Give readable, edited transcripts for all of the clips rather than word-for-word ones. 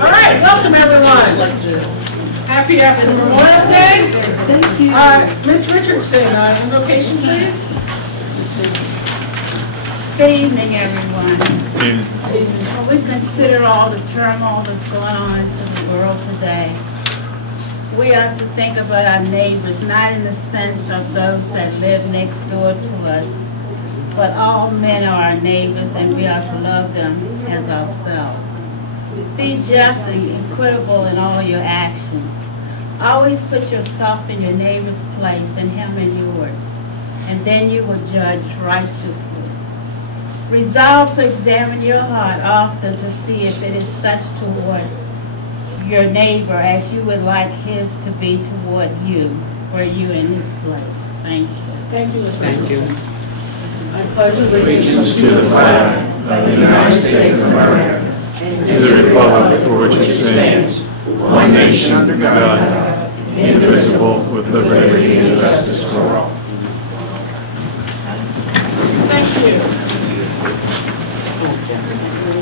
All right, welcome everyone. Happy Memorial Day. Thank you. Miss Richardson, invocation please. Good evening, everyone. When we consider all the turmoil that's going on in the world today, we have to think about our neighbors, not in the sense of those that live next door to us, but all men are our neighbors, and we have to love them as ourselves. Be just and equitable in all your actions. Always put yourself in your neighbor's place and him in yours, and then you will judge righteously. Resolve to examine your heart often to see if it is such toward your neighbor as you would like his to be toward you, were you in his place. Thank you. Thank you, Ms. Mickelson. I pledge allegiance to the flag of the United States of America and to the republic for which it stands, one nation under God, indivisible, with liberty and justice for all. Thank you.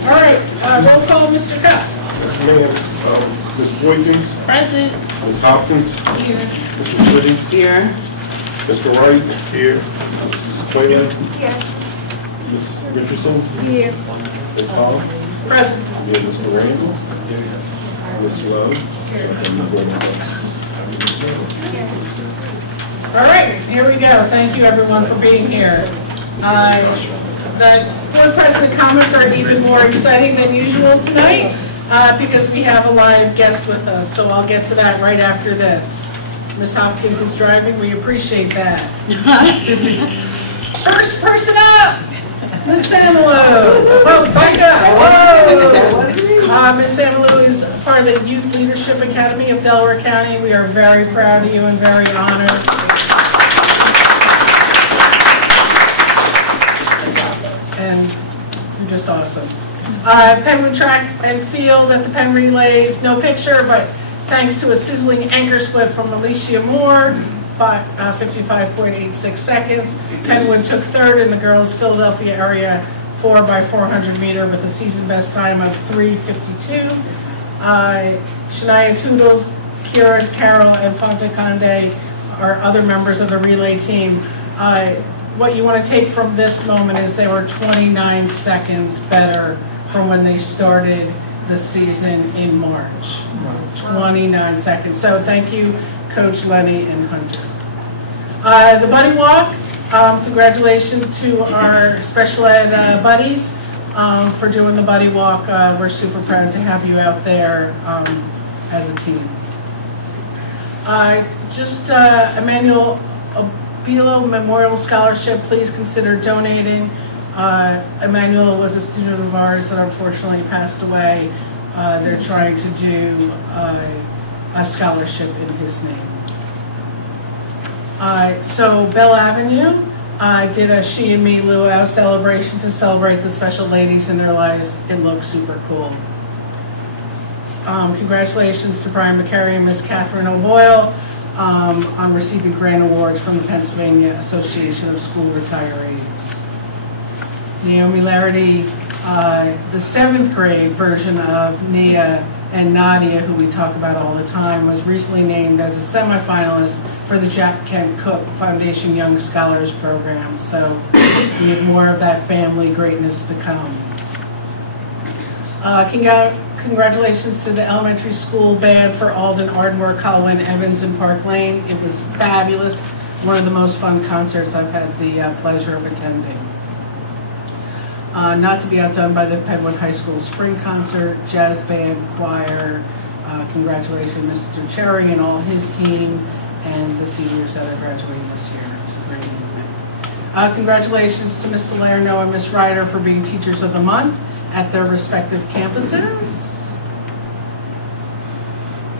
All right, roll call, Mr. Cupp. Yes, ma'am. Ms. Boykins? Present. Ms. Hopkins? Here. Mrs. Liddy? Here. Mr. Wright? Here. Mrs. Quaylen? Yes. Ms. Richardson? Here. Ms. Hall? Present. Yeah, Mr. Randall? Ms. Love? All right, here we go. Thank you, everyone, for being here. The board president comments are even more exciting than usual tonight because we have a live guest with us, so I'll get to that right after this. Ms. Hopkins is driving. We appreciate that. First person up, Ms. Samilou. Whoa, back up. Whoa. Ms. Samilou is part of the Youth Leadership Academy of Delaware County. We are very proud of you and very honored. And you're just awesome. Penn track and field at the Penn Relays, no picture, but thanks to a sizzling anchor split from Alicia Moore, 55.86 seconds. Penwood took third in the girls' Philadelphia area 4x400 meter with a season best time of 3:52. Shania Toodles, Kira, Carol, and Fonte Conde are other members of the relay team. What you want to take from this moment is they were 29 seconds better from when they started the season in March. 29 seconds. So thank you, Coach Lenny and Hunter. The Buddy Walk, congratulations to our special ed buddies for doing the Buddy Walk. We're super proud to have you out there as a team. Emmanuel Bilo Memorial Scholarship, please consider donating. Emmanuel was a student of ours that unfortunately passed away. They're trying to do a scholarship in his name. So Belle Avenue did a She and Me Luau celebration to celebrate the special ladies in their lives. It looks super cool. Congratulations to Brian McCary and Miss Catherine O'Boyle on receiving grant awards from the Pennsylvania Association of School Retirees. Naomi Larity, the 7th grade version of Nia and Nadia, who we talk about all the time, was recently named as a semifinalist for the Jack Kent Cook Foundation Young Scholars Program. So we have more of that family greatness to come. Congratulations to the elementary school band for Alden, Ardmore, Colwyn, Evans, and Park Lane. It was fabulous. One of the most fun concerts I've had the pleasure of attending. Not to be outdone by the Penwood High School Spring Concert, Jazz Band, Choir. Congratulations, Mr. Cherry and all his team, and the seniors that are graduating this year. It was a great evening. Congratulations to Ms. Salerno and Ms. Ryder for being Teachers of the Month at their respective campuses.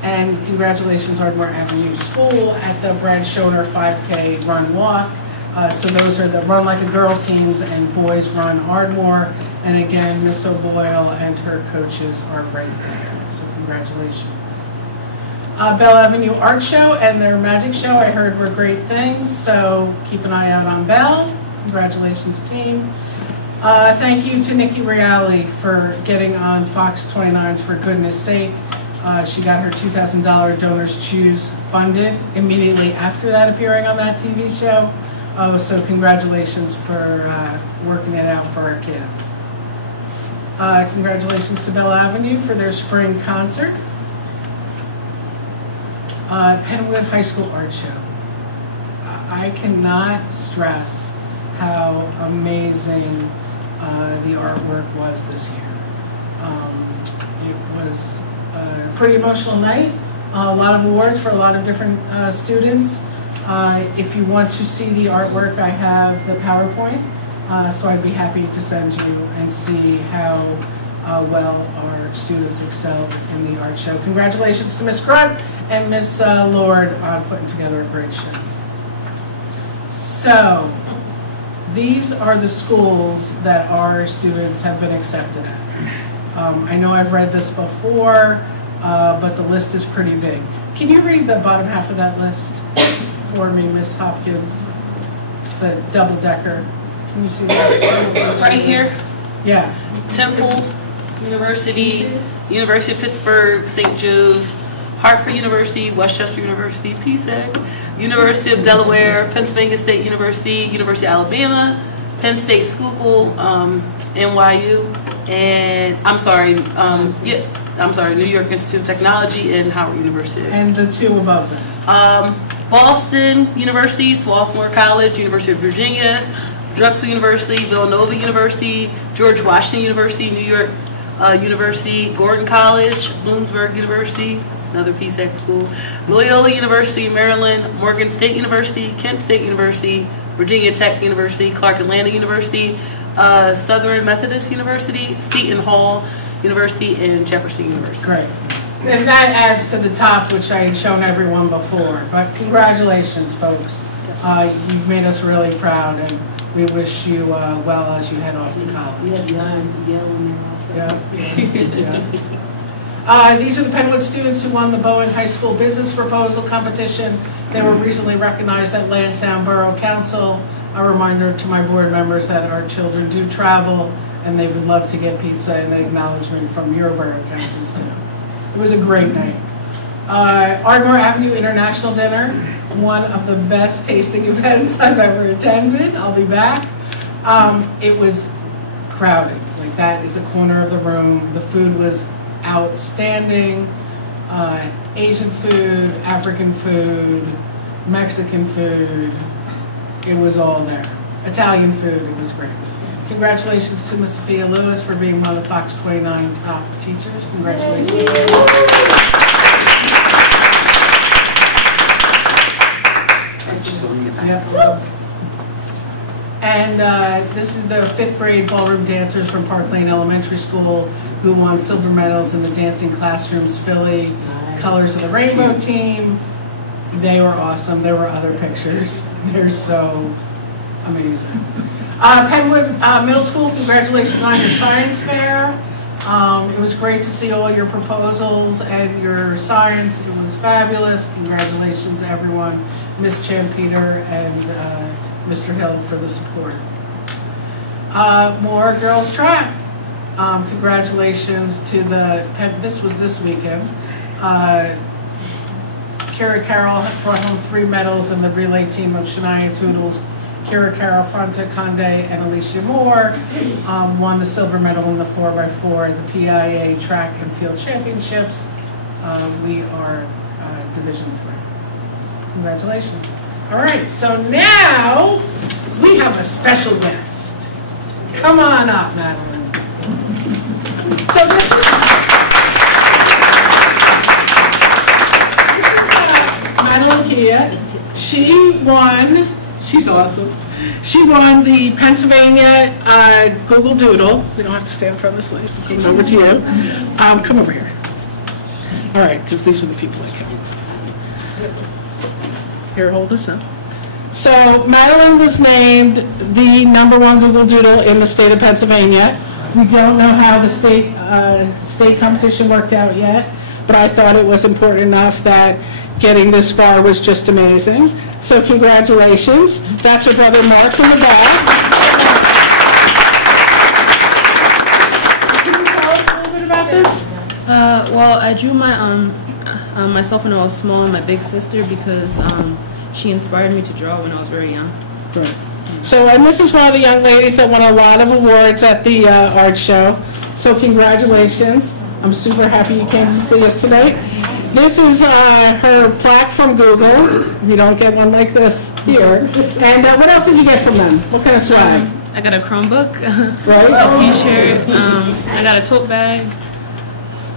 And congratulations, Ardmore Avenue School, at the Brad Schoner 5K Run Walk. So those are the Run Like a Girl teams and Boys Run Ardmore. And again, Miss O'Boyle and her coaches are right there. So congratulations. Belle Avenue Art Show and their magic show, I heard were great things. So keep an eye out on Belle. Congratulations, team. Thank you to Nikki Reale for getting on Fox 29's For Goodness Sake. She got her $2,000 Donors Choose funded immediately after that, appearing on that TV show. So congratulations for working it out for our kids. Congratulations to Belle Avenue for their spring concert. Penwood High School Art Show. I cannot stress how amazing the artwork was this year. It was a pretty emotional night. A lot of awards for a lot of different students. If you want to see the artwork, I have the PowerPoint, so I'd be happy to send you and see how well our students excelled in the art show. Congratulations to Ms. Grunt and Ms. Lord on putting together a great show. So, these are the schools that our students have been accepted at. I know I've read this before, but the list is pretty big. Can you read the bottom half of that list for me, Ms. Hopkins? The double-decker. Can you see that? Right here, Yeah. Temple University, University of Pittsburgh, St. Joe's, Hartford University, Westchester University, PSEC, University of Delaware, Pennsylvania State University, University of Alabama, Penn State Schuylkill, NYU, and New York Institute of Technology, and Howard University. And the two above them. Boston University, Swarthmore College, University of Virginia, Drexel University, Villanova University, George Washington University, New York University, Gordon College, Bloomsburg University, another PSEC school, Loyola University, Maryland, Morgan State University, Kent State University, Virginia Tech University, Clark Atlanta University, Southern Methodist University, Seton Hall University, and Jefferson University. Great. And that adds to the top, which I had shown everyone before. But congratulations, folks. You've made us really proud, and we wish you well as you head off to college. You have the irons yellow in there also. Yeah. These are the Penwood students who won the Bowen High School Business Proposal Competition. They were recently recognized at Lansdowne Borough Council. A reminder to my board members that our children do travel, and they would love to get pizza and acknowledgement from your borough councils too. It was a great night. Ardmore Avenue International Dinner, one of the best tasting events I've ever attended. I'll be back. It was crowded. Like, that is a corner of the room. The food was outstanding. Asian food, African food, Mexican food. It was all there. Italian food, it was great. Congratulations to Ms. Sophia Lewis for being one of the Fox 29 top teachers. Congratulations. Yep. And this is the 5th grade ballroom dancers from Park Lane Elementary School who won silver medals in the Dancing Classrooms Philly Colors of the Rainbow team. They were awesome. There were other pictures. They're so amazing. Penwood Middle School, congratulations on your science fair. It was great to see all your proposals and your science. It was fabulous. Congratulations, everyone. Ms. Champeter and Mr. Hill for the support. More girls track. Congratulations to the, this was this weekend. Kira Carroll brought home 3 medals, and the relay team of Shania Toodles, Kira Carroll, Fanta Conde, and Alicia Moore won the silver medal in the 4x4 the PIA Track and Field Championships. We are Division 3. Congratulations. All right, so now we have a special guest. Come on up, Madeline. So this is Madeline Kia. She won, she's awesome. She won the Pennsylvania Google Doodle. We don't have to stand in front of this lady. Come over to you. Come over here. All right, because these are the people I count. Here, hold this up. So Madeline was named the #1 Google Doodle in the state of Pennsylvania. We don't know how the state competition worked out yet, but I thought it was important enough that getting this far was just amazing. So congratulations. That's her brother Mark in the back. Well, I drew myself when I was small and my big sister because she inspired me to draw when I was very young. Right. So, and this is one of the young ladies that won a lot of awards at the art show. So congratulations. I'm super happy you came to see us tonight. This is her plaque from Google. You don't get one like this here. And what else did you get from them? What kind of swag? I got a Chromebook, Right. a T-shirt, I got a tote bag.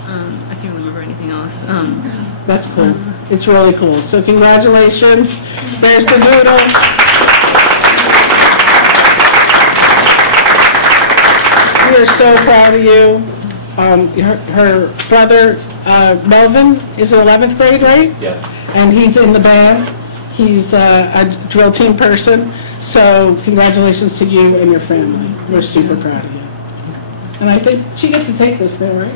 I can't remember anything else. That's cool. It's really cool. So congratulations. There's the doodle. We are so proud of you. Her brother, Melvin, is in 11th grade, right? Yes. And he's in the band. He's a drill team person. So congratulations to you and your family. We're super proud of you. And I think she gets to take this now, right?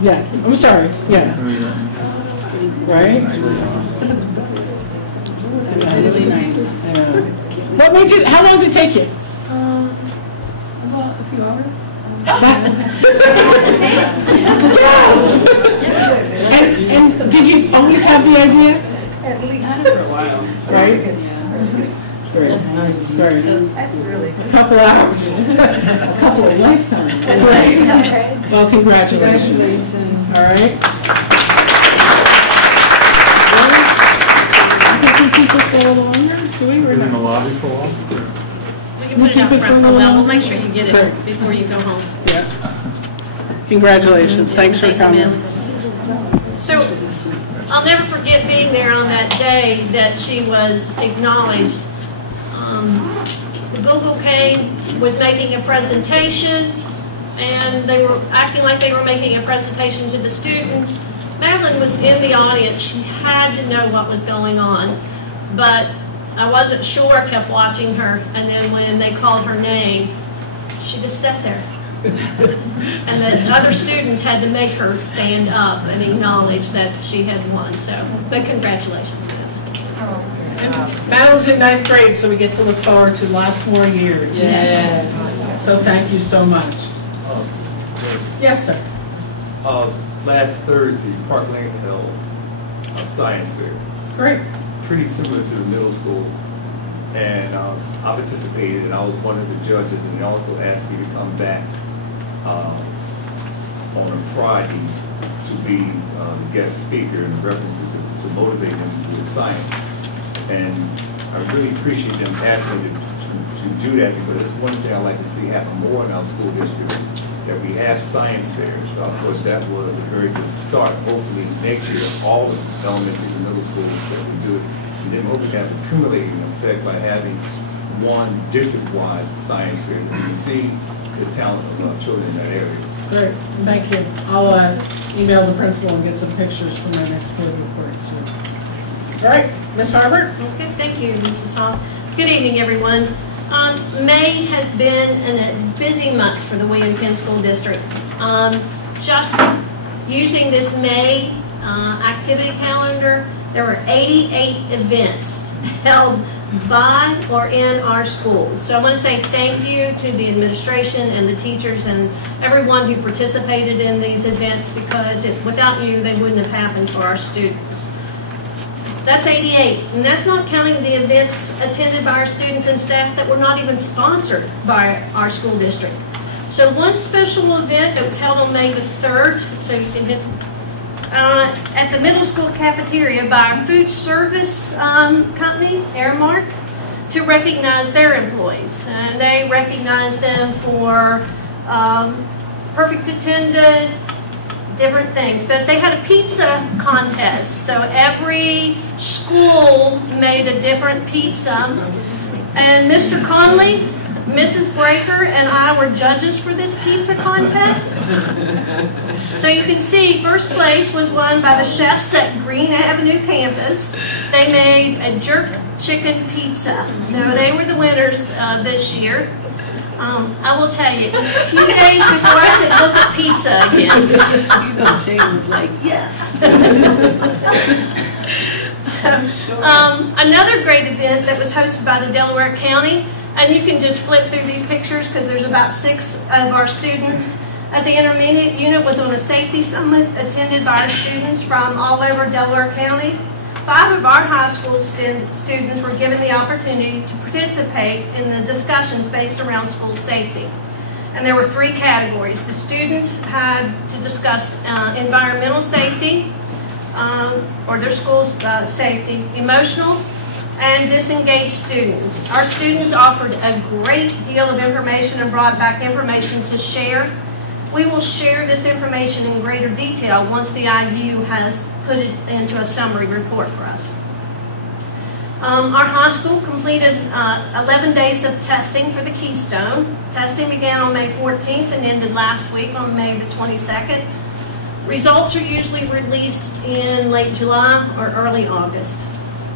Yeah. I'm sorry. Yeah. Right? Really nice. Yeah. What made you? How long did it take you? About a few hours. Yes. And did you always have the idea? At least for a while. Right? Great. Great. That's really A couple hours. A couple of lifetimes. Right. Well, congratulations. All right. I think we keep it for a little longer. Do we? Or Been in the not? lobby for a while? We can put it out keep it front for for a Belle. little- We'll make sure you get Great. it before you go home. Yeah. Congratulations. Thanks for coming. So, I'll never forget being there on that day that she was acknowledged. The Google came, was making a presentation, and they were acting like they were making a presentation to the students. Madeline was in the audience. She had to know what was going on, but I wasn't sure, I kept watching her, and then when they called her name, she just sat there. And the other students had to make her stand up and acknowledge that she had won, so, but congratulations. Madeline's in 9th grade, so we get to look forward to lots more years. Yes. So thank you so much. Yes, sir. Last Thursday, Park Lane held a science fair, Great. pretty similar to the middle school. And I participated, and I was one of the judges, and they also asked me to come back on a Friday to be the guest speaker in reference to motivate them with science. And I really appreciate them asking me to do that, because it's one thing I like to see happen more in our school district, that we have science fairs. So I thought that was a very good start. Hopefully next year, all the elementary and middle schools that we do it, and then hopefully have an accumulating effect by having one district-wide science fair that we can see the talent of our children in that area. Great. Thank you. I'll email the principal and get some pictures from our next board report, too. All right. Ms. Harbert? Okay, thank you, Mrs. Hall. Good evening, everyone. May has been a busy month for the William Penn School District. Just using this May activity calendar, there were 88 events held by or in our schools. So I want to say thank you to the administration and the teachers and everyone who participated in these events, because without you, they wouldn't have happened for our students. That's 88, and that's not counting the events attended by our students and staff that were not even sponsored by our school district. So one special event that was held on May the 3rd, so you can hit, at the middle school cafeteria by our food service company, Airmark, to recognize their employees. And they recognized them for perfect attendance, different things, but they had a pizza contest. So every school made a different pizza, and Mr. Conley, Mrs. Breaker, and I were judges for this pizza contest. So you can see first place was won by the chefs at Green Avenue campus. They made a jerk chicken pizza, so they were the winners this year. I will tell you, it was a few days before I could look at pizza again. You know, Shane was like, yes. So, another great event that was hosted by the Delaware County, and you can just flip through these pictures because there's about 6 of our students. At the intermediate unit was on a safety summit attended by our students from all over Delaware County. 5 of our high school students were given the opportunity to participate in the discussions based around school safety. And there were 3 categories. The students had to discuss environmental safety, or their school's safety, emotional, and disengaged students. Our students offered a great deal of information and brought back information to share. We will share this information in greater detail once the IU has put it into a summary report for us. Our high school completed 11 days of testing for the Keystone. Testing began on May 14th and ended last week on May the 22nd. Results are usually released in late July or early August.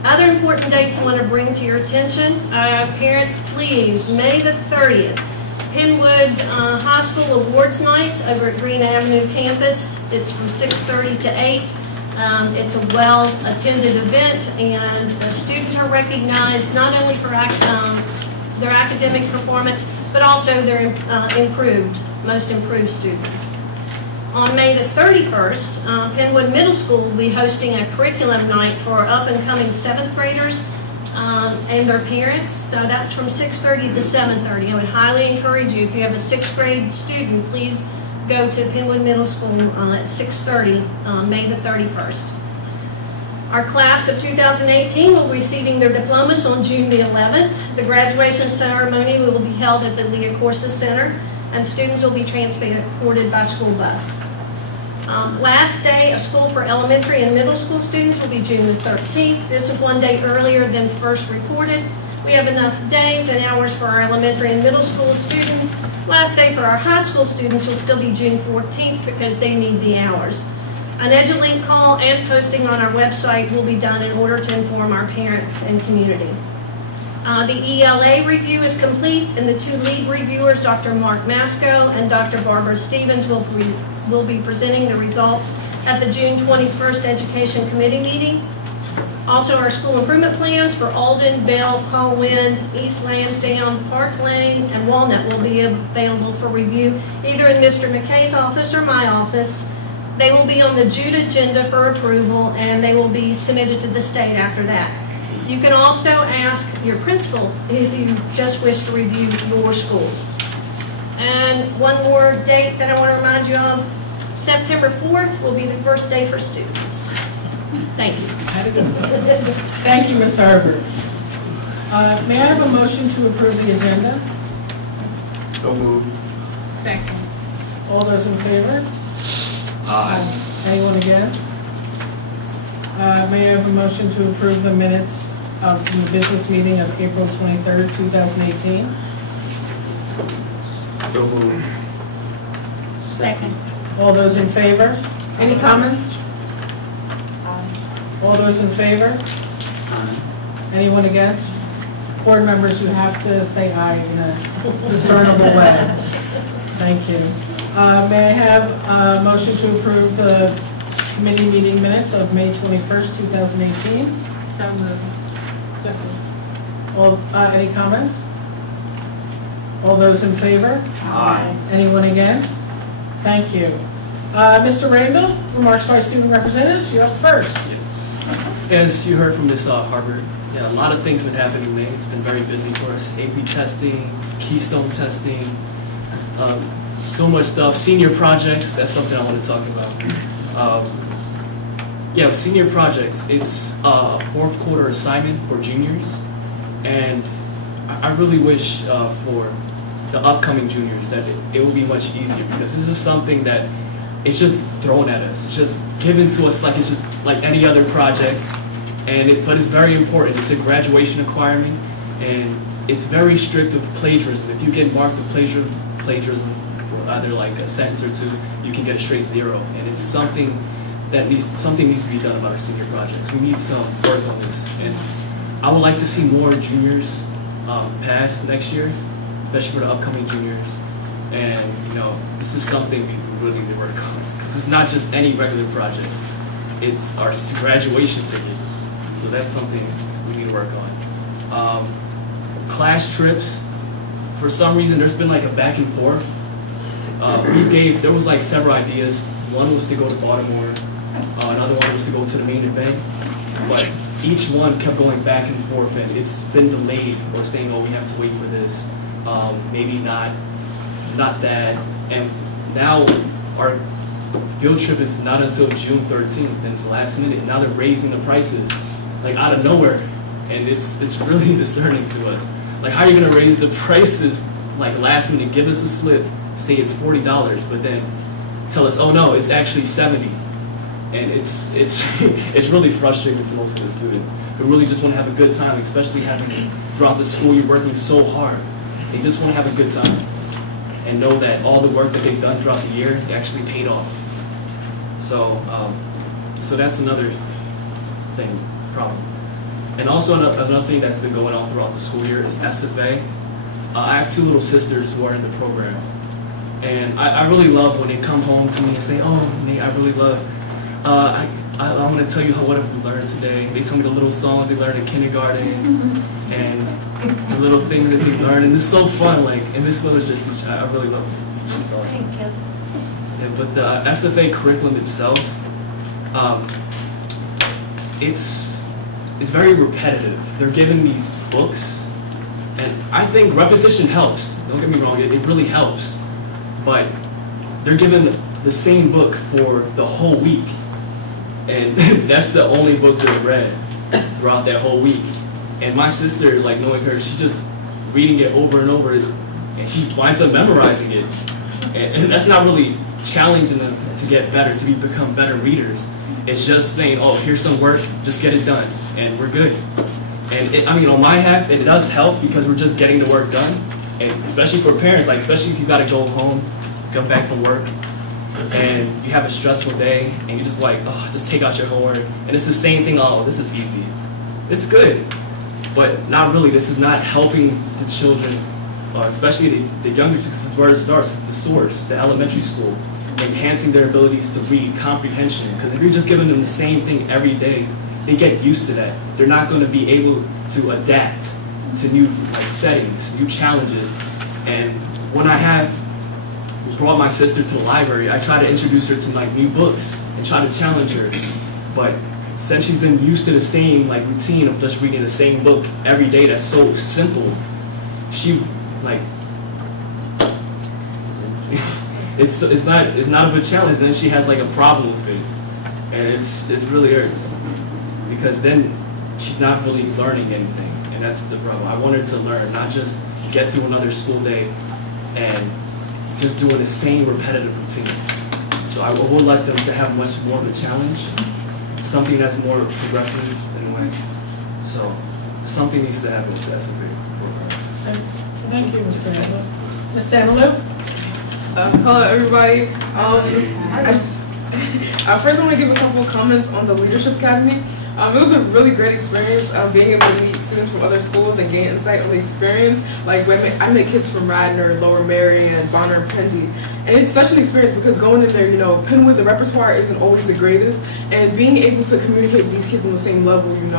Other important dates I want to bring to your attention. Parents, please, May the 30th, Penwood High School Awards Night over at Green Avenue campus. It's from 6:30 to 8. It's a well-attended event, and the students are recognized not only for their academic performance, but also their most improved students. On May the 31st, Penwood Middle School will be hosting a curriculum night for up-and-coming 7th graders and their parents. So that's from 6:30 to 7:30. I would highly encourage you, if you have a 6th grade student, please go to Penwood Middle School at 6:30, May the 31st. Our class of 2018 will be receiving their diplomas on June the 11th. The graduation ceremony will be held at the Leah Corsa Center, and students will be transported by school bus. Last day of school for elementary and middle school students will be June the 13th. This is 1 day earlier than first reported. We have enough days and hours for our elementary and middle school students. Last day for our high school students will still be June 14th because they need the hours. An EduLink call and posting on our website will be done in order to inform our parents and community. The ELA review is complete, and the 2 lead reviewers, Dr. Mark Masco and Dr. Barbara Stevens, will be presenting the results at the June 21st Education Committee meeting. Also, our school improvement plans for Alden, Belle, Colwind, East Lansdowne, Park Lane, and Walnut will be available for review either in Mr. McKay's office or my office. They will be on the June agenda for approval, and they will be submitted to the state after that. You can also ask your principal if you just wish to review your schools. And one more date that I want to remind you of, September 4th will be the first day for students. Thank you. Thank you, Ms. Harvard. May I have a motion to approve the agenda? So moved. Second. All those in favor? Aye. Anyone against? May I have a motion to approve the minutes of the business meeting of April 23rd, 2018? So moved. Second. All those in favor? Any comments? All those in favor? Anyone against? Board members, you have to say aye in a discernible way. Thank you. May I have a motion to approve the committee meeting minutes of May 21st, 2018? So moved. Any comments? All those in favor? Aye. Anyone against? Thank you. Mr. Randall, remarks by student representatives, you're up first. Yes. As you heard from Ms. Harvard, yeah, a lot of things have been happening May. It's been very busy for us. AP testing, Keystone testing, so much stuff. Senior projects, that's something I want to talk about. Yeah, senior projects, it's a 4th quarter assignment for juniors, and I really wish for the upcoming juniors that it will be much easier, because this is something that it's just thrown at us. It's just given to us like it's just like any other project, but it's very important. It's a graduation requirement, and it's very strict of plagiarism. If you get marked with plagiarism, either like a sentence or 2, you can get a straight 0, and it's something that needs to be done about our senior projects. We need some work on this, and I would like to see more juniors pass next year, especially for the upcoming juniors. And this is something we really need to work on. This is not just any regular project; it's our graduation ticket. So that's something we need to work on. Class trips. For some reason, there's been like a back and forth there was like several ideas. One was to go to Baltimore, another one was to go to the main event, but each one kept going back and forth, and it's been delayed, or saying, oh, we have to wait for this, maybe not that, and now our field trip is not until June 13th, and it's last minute, and now they're raising the prices, like out of nowhere, and it's really discerning to us. Like, how are you gonna raise the prices, like last minute, give us a slip, say it's $40, but then tell us, oh no, it's actually 70. And it's it's really frustrating to most of the students who really just want to have a good time, especially having throughout the school year working so hard. They just want to have a good time and know that all the work that they've done throughout the year actually paid off. So so that's another problem. And also another thing that's been going on throughout the school year is SFA. I have 2 little sisters who are in the program, and I really love when they come home to me and say, oh, Nate, I really love. I want to tell you what have we learned today. They tell me the little songs they learned in kindergarten and the little things that they learned, and it's so fun. Like, and Miss Willer's a teacher. I really love her. She's awesome. Yeah, but the SFA curriculum itself, it's very repetitive. They're given these books, and I think repetition helps. Don't get me wrong, it really helps. But they're given the same book for the whole week. And that's the only book they've read throughout that whole week. And my sister, like, knowing her, she's just reading it over and over, and she winds up memorizing it. And that's not really challenging them to get better, to become better readers. It's just saying, oh, here's some work, just get it done, and we're good. And I mean, on my half, it does help because we're just getting the work done. And especially for parents, like, especially if you got to go home, come back from work, and you have a stressful day, and you're just like, oh, just take out your homework, and it's the same thing, oh, this is easy. It's good, but not really. This is not helping the children, especially the younger, because this is where it starts. It's the source, the elementary school, enhancing their abilities to read, comprehension, because if you're just giving them the same thing every day, they get used to that. They're not going to be able to adapt to new settings, new challenges, and when I brought my sister to the library, I try to introduce her to new books and try to challenge her. But since she's been used to the same routine of just reading the same book every day, that's so simple, she it's not of a challenge. Then she has a problem with it, and it really hurts because then she's not really learning anything, and that's the problem. I want her to learn, not just get through another school day and just doing the same repetitive routine. So I would like them to have much more of a challenge, something that's more progressive in a way. So something needs to happen with the SFA program. Thank you, Mr. Adler. Ms. Santaloo? Hello, everybody. First I want to give a couple of comments on the Leadership Academy. It was a really great experience being able to meet students from other schools and gain insight on the experience. Like, I met kids from Radnor, Lower Merion, Bonner, and Penn. And it's such an experience because going in there, Penn with the repertoire isn't always the greatest. And being able to communicate with these kids on the same level, and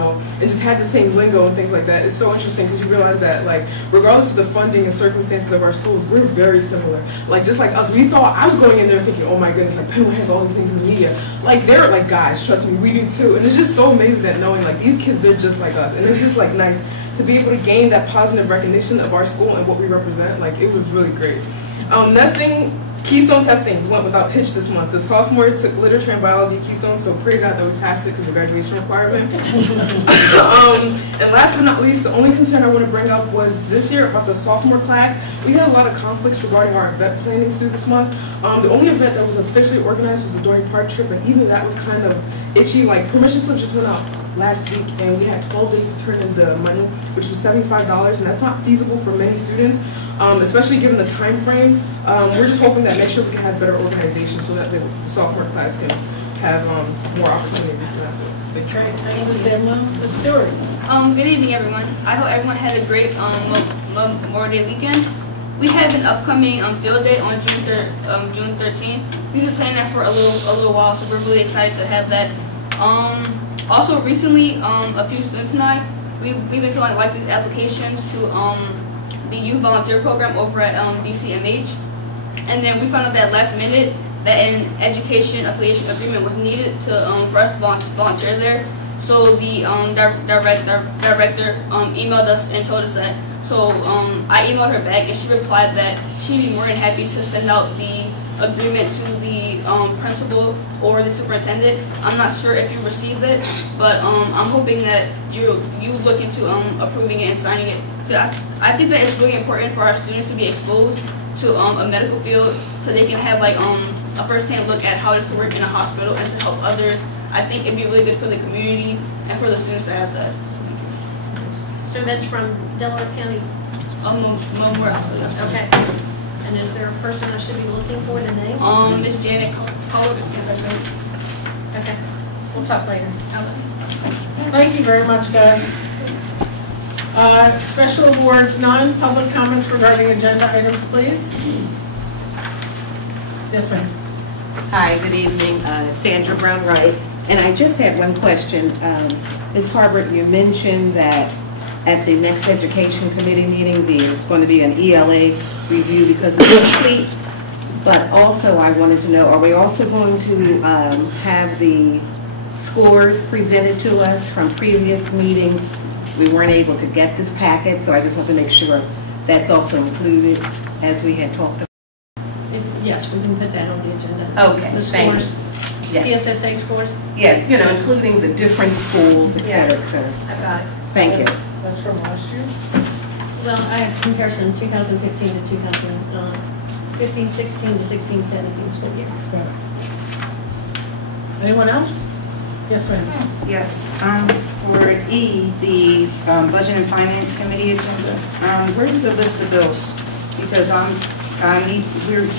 just have the same lingo and things like that is so interesting because you realize that, regardless of the funding and circumstances of our schools, we're very similar. Just like us, I was going in there thinking, oh my goodness, Penn has all these things in the media. They're guys, trust me, we do too. And it's just so amazing that knowing these kids, they're just like us. And it's just nice to be able to gain that positive recognition of our school and what we represent. It was really great. Next thing, Keystone testing went without hitch this month. The sophomore took literature and biology Keystone, so pray God that we passed it because of the graduation requirement. And last but not least, the only concern I want to bring up was this year about the sophomore class. We had a lot of conflicts regarding our event planning through this month. The only event that was officially organized was the Dory Park trip, and even that was kind of itchy. Permission slips just went out last week, and we had 12 days to turn in the money, which was $75, and that's not feasible for many students, especially given the time frame. We're just hoping that next year we can have better organization so that the sophomore class can have more opportunities, and that's it. Thank you, Ms. Santaloo. Ms. Stewart? Good evening, everyone. I hope everyone had a great Memorial Day weekend. We have an upcoming field day on June 13th. We've been planning that for a little while, so we're really excited to have that. Also, recently, a few students and I, we've been filling applications to the Youth Volunteer Program over at DCMH. And then we found out that last minute that an education affiliation agreement was needed to for us to volunteer there. So the director emailed us and told us that. So I emailed her back, and she replied that she'd be more than happy to send out the agreement to the principal or the superintendent. I'm not sure if you received it, but I'm hoping that you look into approving it and signing it. I think that it's really important for our students to be exposed to a medical field so they can have like a first-hand look at how it is to work in a hospital and to help others. I think it'd be really good for the community and for the students to have that. So that's from Delaware County? More hospital. Okay. And is there a person I should be looking for, the name? Miss Janet Cole. Okay. We'll talk later. Thank you very much, guys. Special awards, none. Public comments regarding agenda items, please. Yes, ma'am. Hi, good evening. Sandra Brown-Wright. And I just had one question. Ms. Harbert, you mentioned that at the next Education Committee meeting, there's going to be an ELA review because it's complete. But also, I wanted to know, are we also going to have the scores presented to us from previous meetings? We weren't able to get this packet, so I just want to make sure that's also included as we had talked about. Yes, we can put that on the agenda. Okay, The thank scores, you. Yes. PSSA scores? Yes, you know, including the different schools, et cetera, et cetera. I got it. Thank you. That's from last year. Well, I have comparison 2015 to 2015, 16 to 16, 17 school year. Got it. Anyone else? Yes, ma'am. Yes, for E, the Budget and Finance Committee agenda, where's the list of bills? Because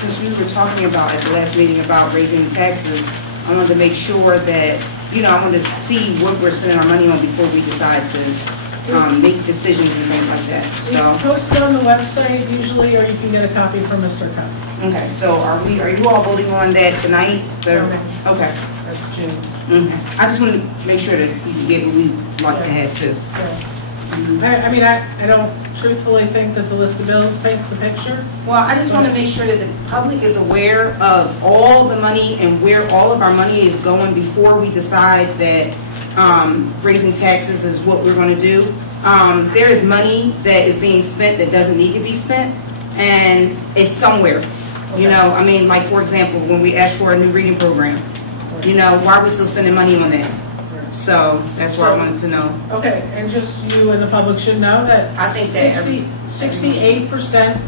since we were talking about at the last meeting about raising taxes, I wanted to make sure that, I wanted to see what we're spending our money on before we decide to make decisions and things like that. So It's posted on the website usually, or you can get a copy from Mr. Cup. Okay, so are you all voting on that tonight? Okay. That's June. Mm-hmm. I just want to make sure that we can get what we like to have too. I mean, I don't truthfully think that the list of bills paints the picture. Well, I just want to make sure that the public is aware of all the money and where all of our money is going before we decide that raising taxes is what we're going to do. There is money that is being spent that doesn't need to be spent, and it's somewhere. Okay. I mean, like for example, when we asked for a new reading program, why are we still spending money on that? So that's what I wanted to know. Okay, and just you and the public should know that I think that 68%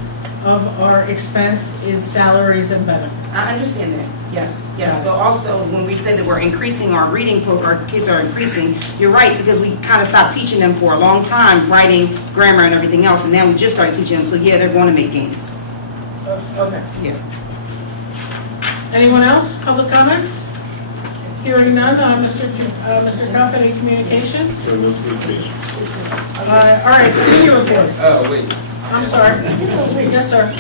of our expense is salaries and benefits. I understand that. Yes. But also, when we say that we're increasing our reading program, our kids are increasing, you're right, because we kind of stopped teaching them for a long time, writing, grammar, and everything else, and now we just started teaching them, so yeah, they're going to make gains. Okay. Yeah. Anyone else? Public comments? Hearing none, Mr. Cuff, any communications? So no communications. All right, committee reports. Oh, wait. I'm sorry. Yes, sir.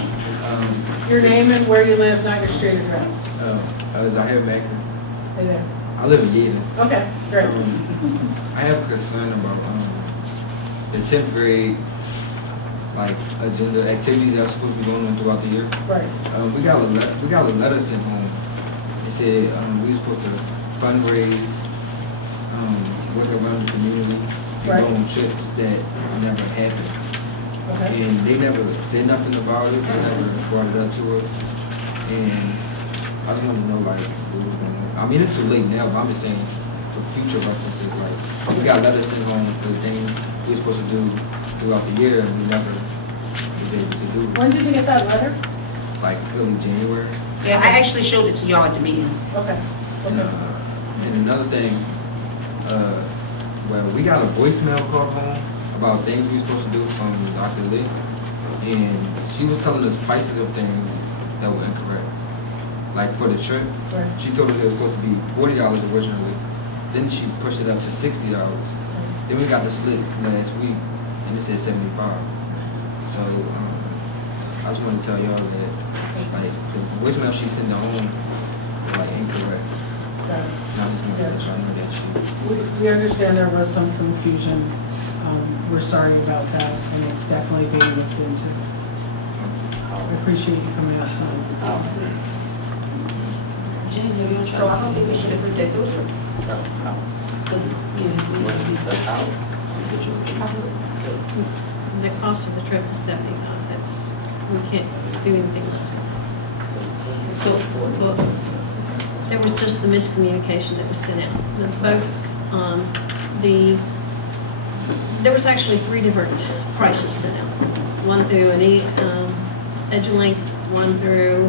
Your name and where you live, not your street address. I have back. Hey there. I live in Yeadon. Okay, great. I have a concern about the 10th grade agenda activities that are supposed to be going on throughout the year. Right. We got a letter sent home. It said we were supposed to fundraise, work around the community, and go on trips that never happened. Okay. And they never said nothing about it. They never brought it up to us. And I just want to know what was going on. I mean, it's too late now, but I'm just saying for future references, we got letters sent home for the things we were supposed to do throughout the year, and we never was able to do it. When did you get that letter? Early January. Yeah, I actually showed it to y'all at the meeting. Okay. And another thing, we got a voicemail call home about things we were supposed to do from Dr. Lee, and she was telling us prices of things that were incorrect. Like for the trip, she told us it was supposed to be $40 originally, then she pushed it up to $60. Then we got the slip last week, and it said $75. So I just want to tell y'all that the voicemail she sent at home was incorrect. And I just want to let y'all know that we understand there was some confusion. We're sorry about that, and it's definitely being looked into. I appreciate you coming out tonight. So I don't think we should approve that field trip. The cost of the trip is $70. That's, we can't do anything less. There was just the miscommunication that was sent out. There was actually 3 different prices sent out. One through an EduLink, one through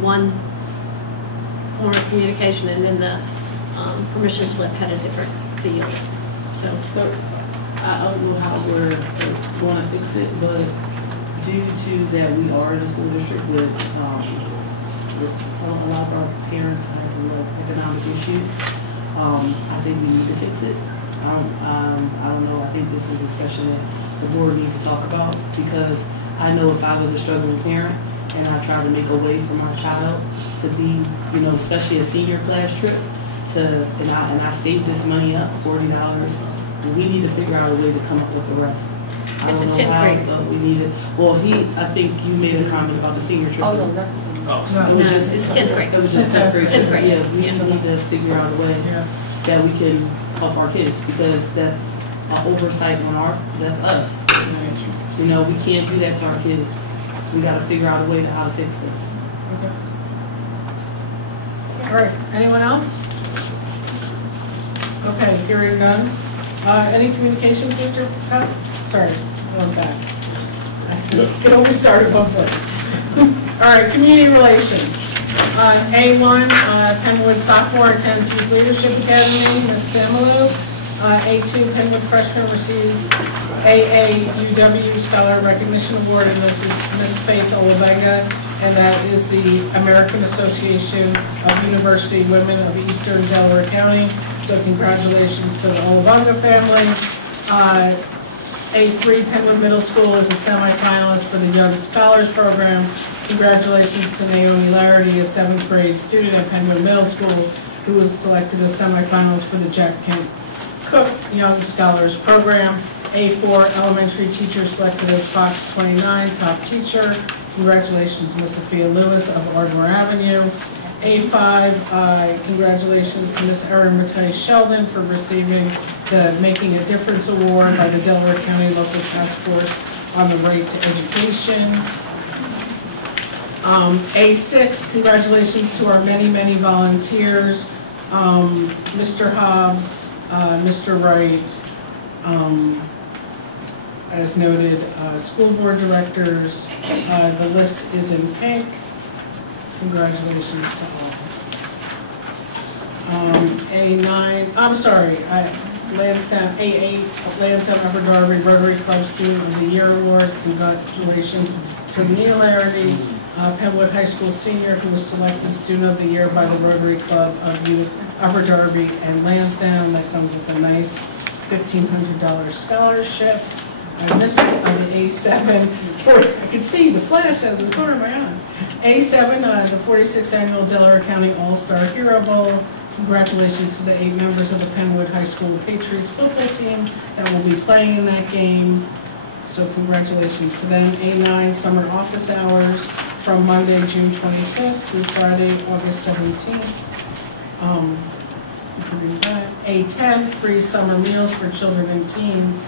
one form of communication, and then the permission slip had a different field. So, but I don't know how we're going to fix it, but due to that we are in a school district with a lot of our parents have economic issues, I think we need to fix it. I don't know, I think this is a discussion that the board needs to talk about, because I know if I was a struggling parent and I tried to make a way for my child to be, especially a senior class trip, and I saved this money up, $40, we need to figure out a way to come up with the rest. It's a 10th grade. But we need it. Well, I think you made a comment about the senior trip. Oh, no, not the senior. Oh, it was just, it's 10th grade. It was just 10th grade. 10th grade. Yeah, we need to figure out a way that we can help our kids, because that's an oversight on that's us. We can't do that to our kids. We got to figure out a way to how to fix this. Okay. All right, anyone else? Okay, hearing none. Any communications, Mr. Pep? Sorry, going back. I can only start at one place. All right, community relations. A1, Penwood sophomore attends Youth Leadership Academy, Ms. Samalu. A2, Penwood freshman receives AAUW Scholar Recognition Award, and this is Ms. Faith Olavenga, and that is the American Association of University Women of Eastern Delaware County. So congratulations to the Olavenga family. A3, Penwood Middle School is a semifinalist for the Young Scholars Program. Congratulations to Naomi Larity, a 7th grade student at Penwood Middle School, who was selected as semifinalist for the Jack Kent Cook Young Scholars Program. A4, elementary teacher selected as Fox 29 top teacher. Congratulations, Ms. Sophia Lewis of Ardmore Avenue. A5, congratulations to Ms. Erin Mattei Sheldon for receiving the Making a Difference Award by the Delaware County Local Task Force on the Right to Education. A6, congratulations to our many, many volunteers, Mr. Hobbs, Mr. Wright, as noted, school board directors. The list is in pink. Congratulations to all. A9, I'm sorry, Lansdowne, A8, Lansdowne Upper Darby Rotary Club Student of the Year Award. Congratulations to Neil Larity, Penwood High School senior, who was selected Student of the Year by the Rotary Club of Upper Darby and Lansdowne. That comes with a nice $1,500 scholarship. And this on the A7, I can see the flash out of the corner of my eye. A7, the 46th Annual Delaware County All-Star Hero Bowl. Congratulations to the 8 members of the Penwood High School Patriots football team that will be playing in that game. So congratulations to them. A9, summer office hours from Monday, June 25th through Friday, August 17th. You can read that. A10, free summer meals for children and teens.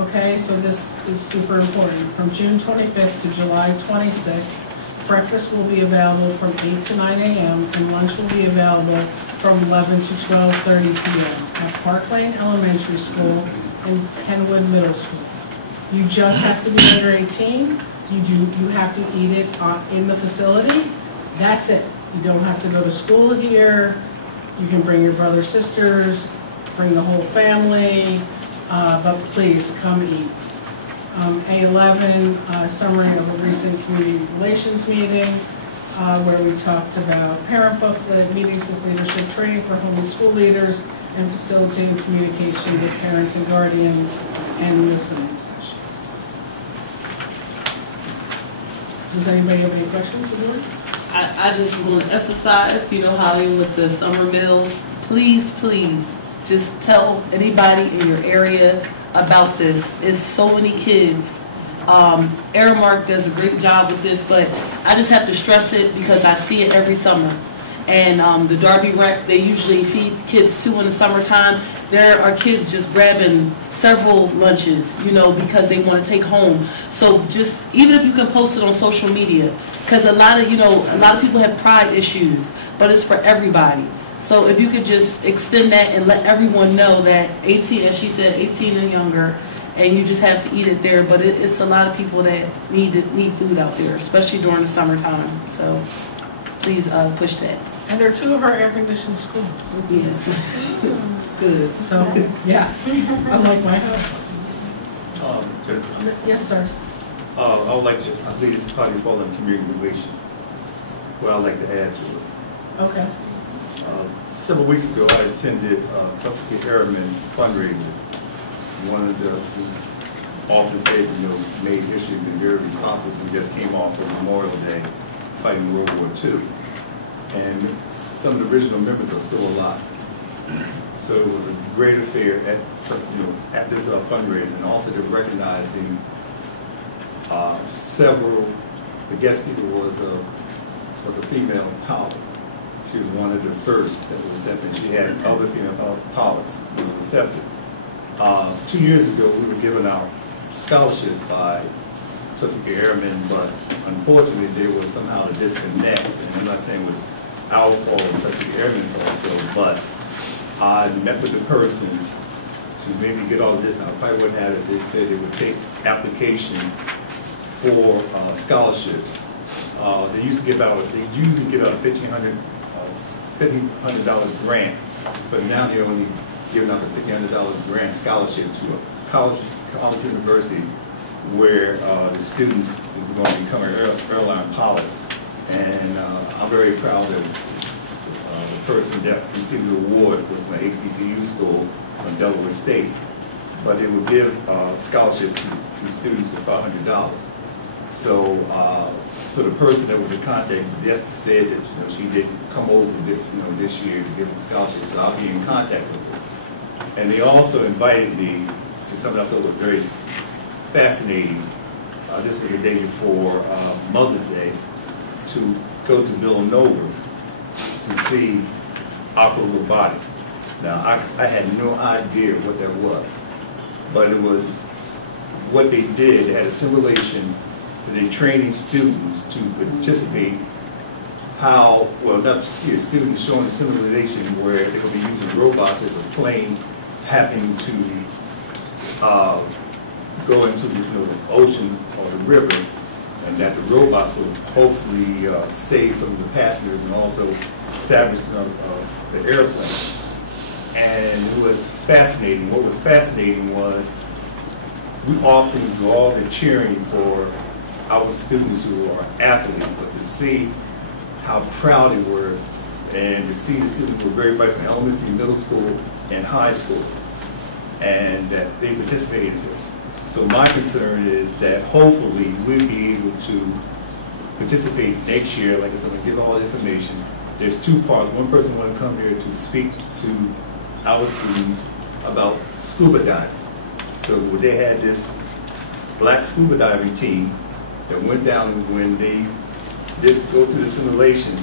Okay, so this is super important. From June 25th to July 26th, breakfast will be available from 8 to 9 a.m. and lunch will be available from 11 to 12:30 p.m. at Park Lane Elementary School and Penwood Middle School. You just have to be under 18. You have to eat it in the facility. That's it. You don't have to go to school here. You can bring your brothers, sisters, bring the whole family, but please come eat. A11, summary of a recent community relations meeting where we talked about parent booklet, meetings with leadership training for home and school leaders, and facilitating communication with parents and guardians, and listening sessions. Does anybody have any questions for the board? I just want to emphasize, how with the summer meals, please, just tell anybody in your area about this. It's so many kids Aramark does a great job with this, but I just have to stress it because I see it every summer. And the Darby Rec, they usually feed kids too in the summertime. There are kids just grabbing several lunches, you know, because they want to take home. So just, even if you can post it on social media, because a lot of people have pride issues, but it's for everybody. So if you could just extend that and let everyone know that 18, as she said, 18 and younger, and you just have to eat it there. But it's a lot of people that need food out there, especially during the summertime. So please push that. And they're two of our air-conditioned schools. Yeah. Good. So, yeah, unlike my house. Yes, sir. I would like to, I think it's probably fall in community relation. What I'd like to add to it. Okay. Several weeks ago, I attended Tuskegee Airmen fundraiser. One of the often said, you know, made history and been very responsible, who just came off of Memorial Day fighting World War II. And some of the original members are still alive. So it was a great affair at this fundraiser, and also they're recognizing several. The guest speaker was a female pilot. She was one of the first that was accepted. She had other female pilots who were accepted. 2 years ago, we were given our scholarship by Tuskegee Airmen, but unfortunately, there was somehow a disconnect. And I'm not saying it was our fault or Tuskegee Airmen fault, but I met with the person to maybe get all this. I probably wouldn't have it. They said they would take applications for scholarships. They usually give out a $1,500 grant, but now they're only giving out a $1,500 grant scholarship to a college university where the students is going to become an airline pilot. And I'm very proud of the person that received the award was my HBCU school from Delaware State. But it would give scholarship to students for $500. So the person that was in contact said that she didn't come over this year to give us a scholarship. So I'll be in contact with her. And they also invited me to something I thought was very fascinating. This was the day before Mother's Day, to go to Villanova to see opera robotics. Now, I had no idea what that was, but it was what they did. They had a simulation where they training students to participate. Students showing a simulation where they're going to be using robots as a plane happening to go into the ocean or the river, and that the robots will hopefully save some of the passengers and also salvage the airplane. And it was fascinating. What was fascinating was we often go all there cheering for our students who are athletes, but to see how proud they were and to see the students who were very bright from elementary, middle school, and high school, and that they participated in this. So my concern is that hopefully we'll be able to participate next year. Like I said, I'm going to give all the information. There's two parts. One person want to come here to speak to our students about scuba diving. So they had this black scuba diving team that went down when they did go through the simulation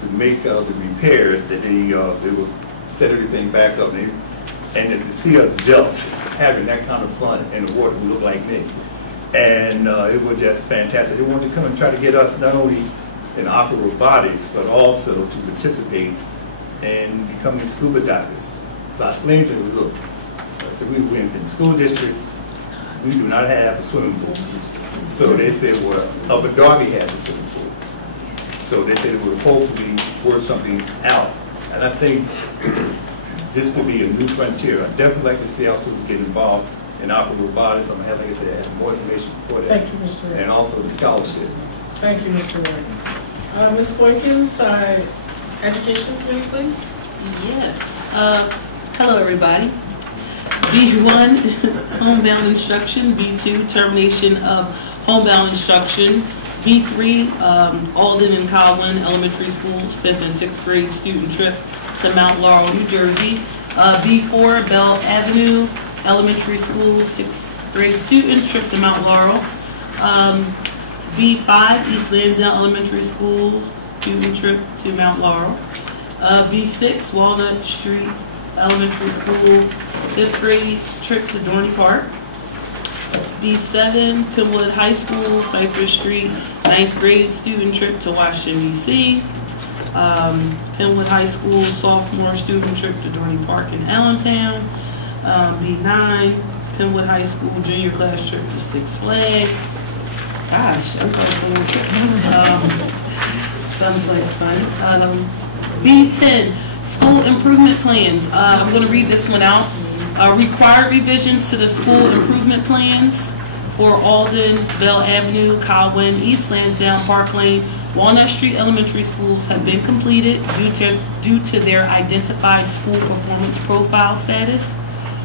to make the repairs, that they would set everything back up. And to see adults having that kind of fun in the water who look like me. And it was just fantastic. They wanted to come and try to get us not only in opera robotics, but also to participate in becoming scuba divers. So I explained to them, look, I said, we're in the school district, we do not have a swimming pool. So they said, well, Upper Darby has a swimming pool. So they said it would hopefully work something out. And I think this could be a new frontier. I'd definitely like to see our students get involved in opera robotics. I'm going to have, like I said, have more information for that. Thank you, Mr. Ray. And also the scholarship. Thank you, Mr. Ray. Ms. Boykins, Education Committee, please. Yes. Hello, everybody. B1, homebound instruction. B2, termination of homebound instruction. B3, Alden and Colwyn Elementary Schools, 5th and 6th grade student trip to Mount Laurel, New Jersey. B4, Belle Avenue Elementary School, 6th grade student trip to Mount Laurel. B5, East Lansdowne Elementary School student trip to Mount Laurel. B6, Walnut Street Elementary School 5th grade trip to Dorney Park. B7, Penwood High School, Cypress Street 9th grade student trip to Washington, D.C. Penwood High School sophomore student trip to Dorney Park in Allentown. B9, Penwood High School junior class trip to Six Flags. Gosh, I'm going to trip. Sounds like fun. B10, school improvement plans. I'm going to read this one out. Required revisions to the school improvement plans for Alden, Belle Avenue, Colwyn, East Lansdowne, Park Lane, Walnut Street Elementary Schools have been completed due to their identified school performance profile status.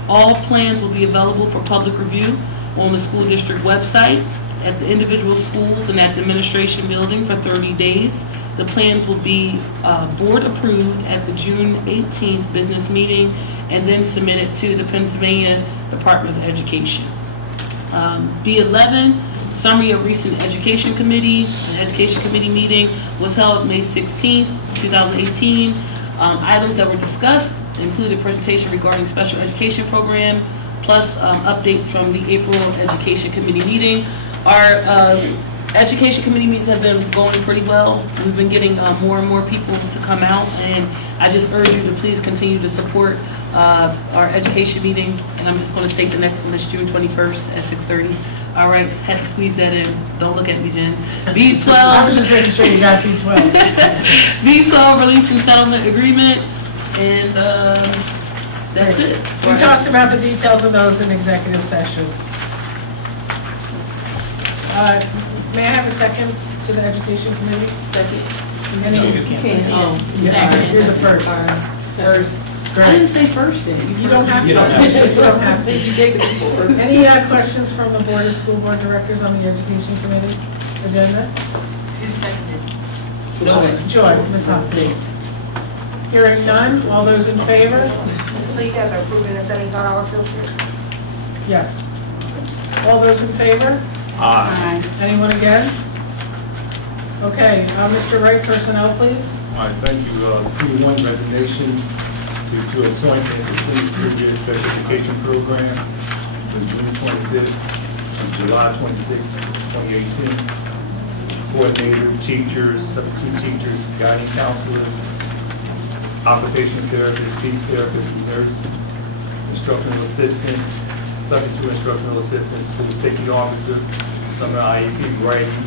All plans will be available for public review on the school district website, at the individual schools, and at the administration building for 30 days. The plans will be board approved at the June 18th business meeting and then submitted to the Pennsylvania Department of Education. B11, summary of recent education committee. An education committee meeting was held May 16th, 2018. Items that were discussed included presentation regarding special education program, plus updates from the April education committee meeting. Our education committee meetings have been going pretty well. We've been getting more and more people to come out, and I just urge you to please continue to support our education meeting. And I'm just going to state the next one is June 21st at 6:30. All right, had to squeeze that in. Don't look at me, Jen. B12. I was just making sure you got B12. B12, releasing settlement agreements, and that's it. We talked about the details of those in executive session. May I have a second to the education committee? Second. Any? You can. Oh, Yeah, you're the first. First. I didn't say first then. You don't have to. You don't have to. You take it before. Any questions from the Board of School Board Directors on the education committee agenda? Who seconded? Joy, Ms. Hopkins. Hearing none, all those in favor? So you guys are approving a $75 field trip? Yes. All those in favor? Aye. Anyone against? Okay, Mr. Wright, personnel, please. All right, thank you. C1 resignation, C2 appointment to Queens School Special Education Program from June 25th to July 26th, 2018. Coordinator, teachers, substitute teachers, guiding counselors, occupational therapist, speech therapist, nurse, instructional assistants, subject to instructional assistants, school safety officer, summer IEP writing,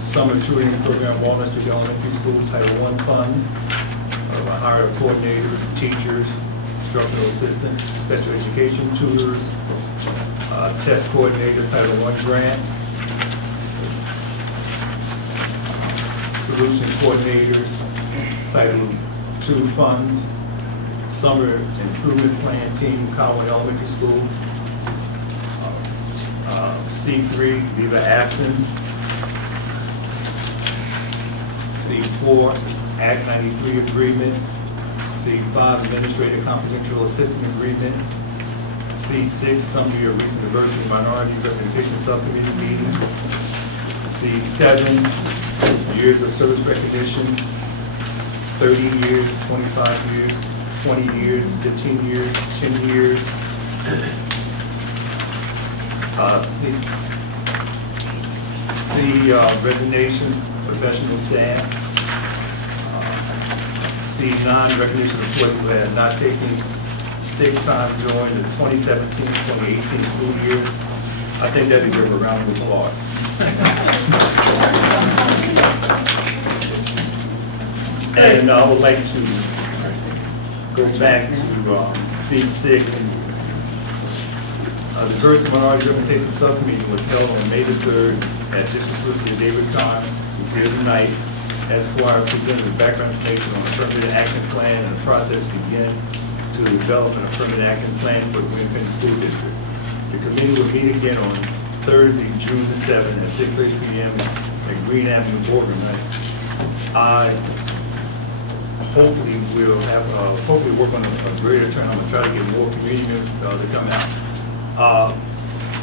summer tutoring program, Walnut Street Elementary School, Title I funds, hire coordinators, teachers, instructional assistants, special education tutors, test coordinator, Title I grant, solution coordinators, Title II funds, summer improvement plan team, Colwyn Elementary School, C3, leave of absence, C4, Act 93 agreement, C5, administrative confidential assistant agreement, C6, summary of recent diversity and minority representation subcommittee meeting, C7, years of service recognition, 30 years, 25 years, 20 years, 15 years, 10 years. C, resignation, professional staff. C9, recognition of employees who have not taken sick time during the 2017-2018 school year. I think that deserves a round of applause. And I would like to go back to C6. The Diversity Minority Representation Subcommittee was held on May the 3rd at District Solicitor David Kahn, who's here tonight. Esquire presented background information on affirmative action plan and the process to begin to develop an affirmative action plan for the Penn School District. The committee will meet again on Thursday, June the 7th at 6:30 p.m. at Green Avenue, Oregon. I hopefully we'll have, hopefully work on a greater turnout and try to get more community members to come out.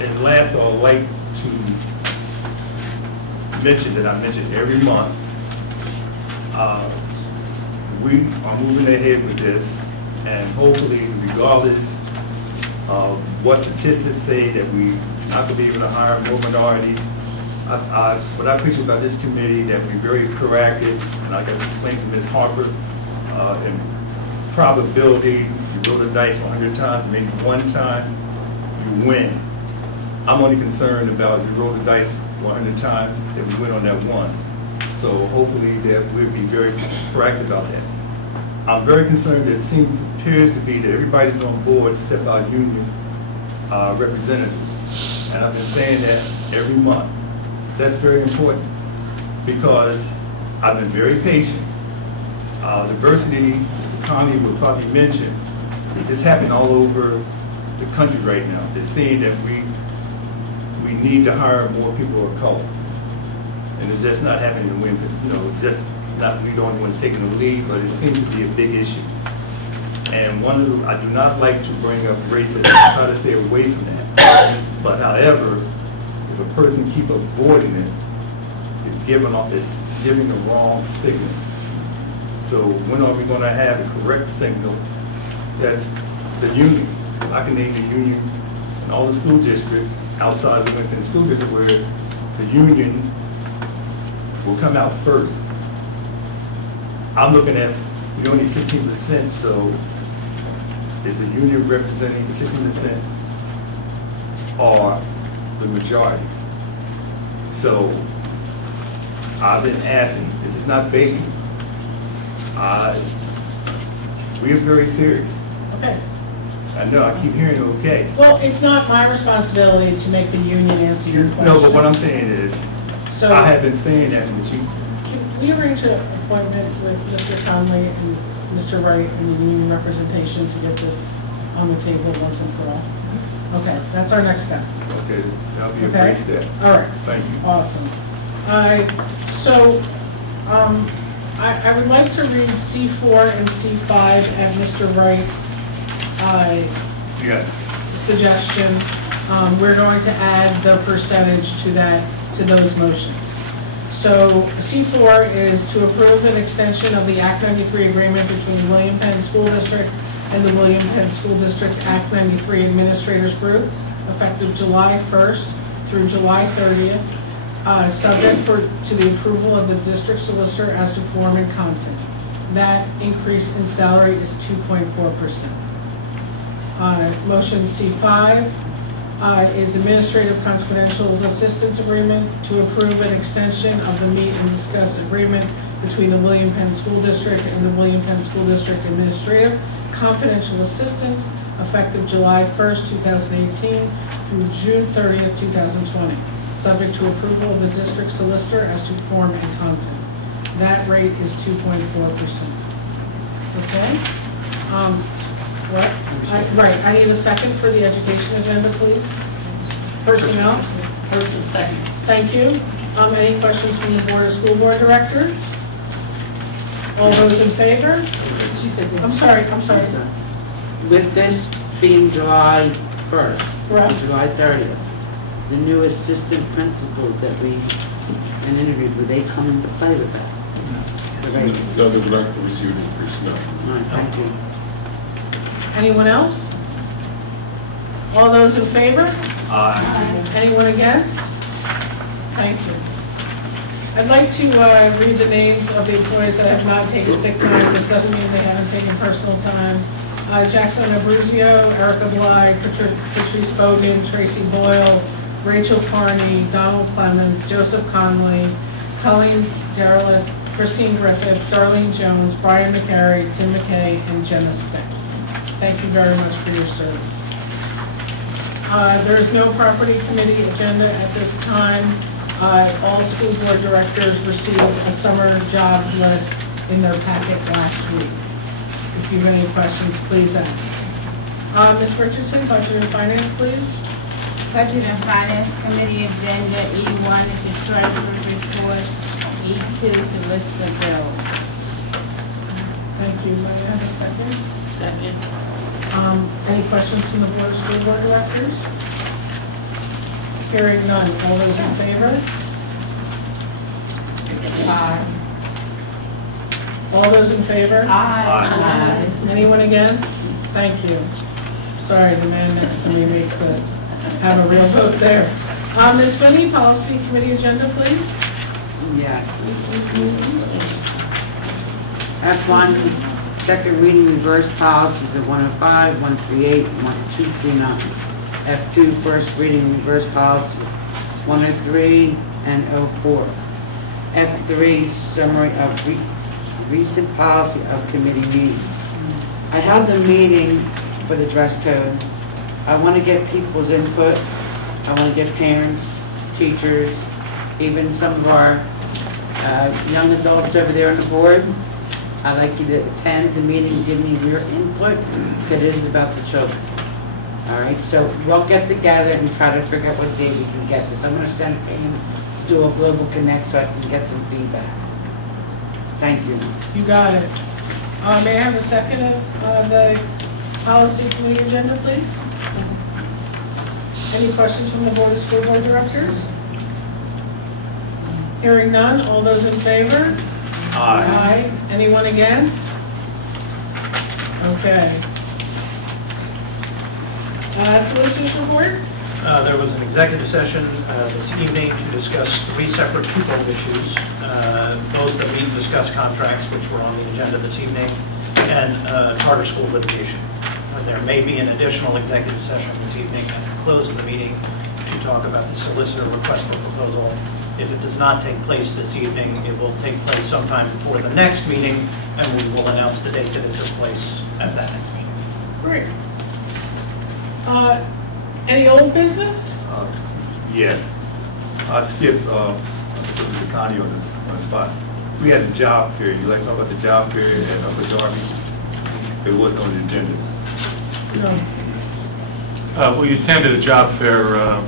And last, I'd like to mention that I mentioned every month, we are moving ahead with this, and hopefully, regardless of what statistics say that we not to be able to hire more minorities, what I appreciate about this committee that we're very proactive, and I got to explain to Ms. Harper, in probability, you roll the dice 100 times, maybe one time you win. I'm only concerned about if you roll the dice 100 times that we win on that one. So hopefully that we'll be very proactive about that. I'm very concerned that it appears to be that everybody's on board except our union representatives. And I've been saying that every month. That's very important because I've been very patient. Diversity, as the economy will probably mention, it's happening all over the country right now. They're saying that we need to hire more people of color. And it's just not happening in women, just not we the only ones taking the lead, but it seems to be a big issue. And I do not like to bring up racism, I try to stay away from that. But however, if a person keeps avoiding it, it's giving the wrong signal. So when are we going to have the correct signal that the union, I can name the union in all the school districts outside of the school district where the union will come out first. I'm looking at, we only 16%, so is the union representing 16% or the majority? So I've been asking, this is not baby. We are very serious. Okay. I know, I keep hearing okay. Well, it's not my responsibility to make the union answer your question. No, but what I'm saying is, so, I have been saying that with you. Can we arrange an appointment with Mr. Conley and Mr. Wright and the union representation to get this on the table once and for all? Okay, that's our next step. Okay, that'll be a great step. All right. Thank you. Awesome. I would like to read C4 and C5 at Mr. Wright's suggestion. We're going to add the percentage to those motions. So C4 is to approve an extension of the Act 93 agreement between the William Penn School District and the William Penn School District Act 93 Administrators Group, effective July 1st through July 30th, subject to the approval of the district solicitor as to form and content. That increase in salary is 2.4%. Motion C5 is Administrative Confidential Assistance Agreement to approve an extension of the meet and discuss agreement between the William Penn School District and the William Penn School District Administrative Confidential Assistance, effective July 1st, 2018 through June 30th, 2020, subject to approval of the district solicitor as to form and content. That rate is 2.4%. Okay? Right, I need a second for the education agenda, please. Personnel? Person second. Thank you. Any questions from the Board of School Board Director? All those in favor? I'm sorry. With this being July 1st, Correct. July 30th, the new assistant principals that we interviewed, will they come into play with that? No, they would like to receive the personnel. All right, thank you. Anyone else? All those in favor? Aye. Anyone against? Thank you. I'd like to read the names of the employees that have not taken sick time. This doesn't mean they haven't taken personal time. Jacqueline Abruzio, Erica Bly, Patrice Bogan, Tracy Boyle, Rachel Carney, Donald Clemens, Joseph Conley, Colleen Derleth, Christine Griffith, Darlene Jones, Brian McCary, Tim McKay, and Jenna Stick. Thank you very much for your service. There is no property committee agenda at this time. All school board directors received a summer jobs list in their packet last week. If you have any questions, please ask. Ms. Richardson, Budget and Finance, please. Budget and Finance Committee agenda, E1 is the treasurer's report, E2 is the list of bills. Thank you. May I have a second? Second. Any questions from the Board of School Board Directors? Hearing none. All those in favor? Aye. All those in favor? Aye. Anyone against? Thank you. Sorry, the man next to me makes us have a real vote there. Ms. Finney, Policy Committee agenda, please. Yes. F1, second reading reverse policies of 105, 138, 10239. F2, first reading reverse policy 103 and 04. F3, summary of recent policy of committee meetings. I held a meeting for the dress code. I want to get people's input. I want to get parents, teachers, even some of our young adults over there on the board. I'd like you to attend the meeting and give me your input, because it is about the children. All right, so we'll get together and try to figure out what day we can get this. I'm going to send Penn to do a global connect so I can get some feedback. Thank you. You got it. May I have a second of the Policy Committee agenda, please? Any questions from the Board of School Board Directors? Hearing none, all those in favor? Aye. Anyone against? Okay. Solicitors Report? There was an executive session this evening to discuss 3 separate people issues, both that we discussed contracts, which were on the agenda this evening, and charter school litigation. There may be an additional executive session this evening at the close of the meeting to talk about the solicitor request for proposal. If it does not take place this evening, it will take place sometime before the next meeting, and we will announce the date that it took place at that next meeting. Great. Any old business? Yes. I skipped Connie on the spot. We had a job fair. You like to talk about the job fair at Upper Darby? It wasn't on the agenda. No. We attended a job fair